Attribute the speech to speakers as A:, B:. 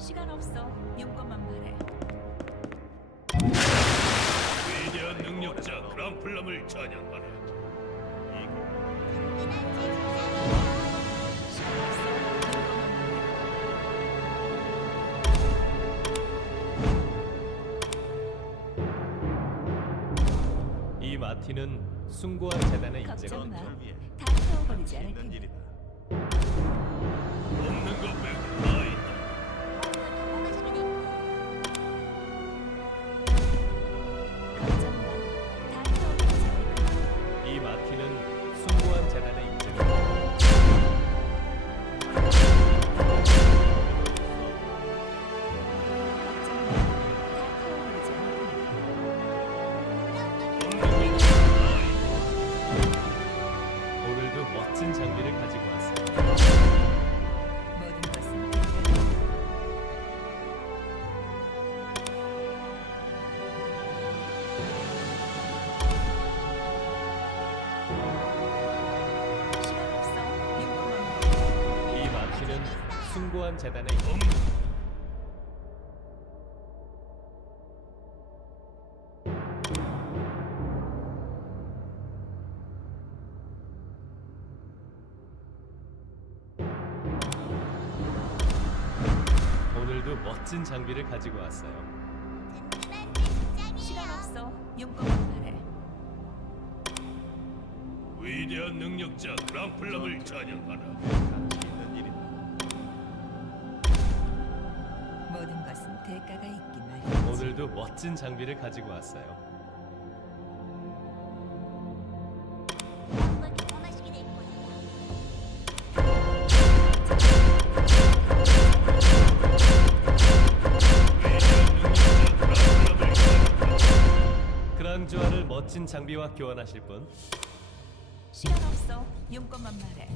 A: 시간 없어. 용건만 말해.
B: 위대한 능력자 그랑플럼을 찬양하라.
A: 시간 없어. 용건만 말해.
C: 이 마티는 숭고한 재단의
A: 걱정
C: 인재가
A: 마. 다 태워버리지 않을.
B: 일이다.
C: 멋진 장비를 가지고
A: 말해.
C: 이 마티는 숭고한 재단의 인 오늘도 멋진 장비를 가지고 왔어요.
A: 시간 없어. 용건만 말해.
B: 위대한 능력자 그랑플럼을 찬양하라. 있는.
A: 모든 것은 대가가 있기 마련이지.
C: 오늘도 멋진 장비를 가지고 왔어요. 멋진 장비와 교환하실 분
A: 시간 없어. 용건만 말해.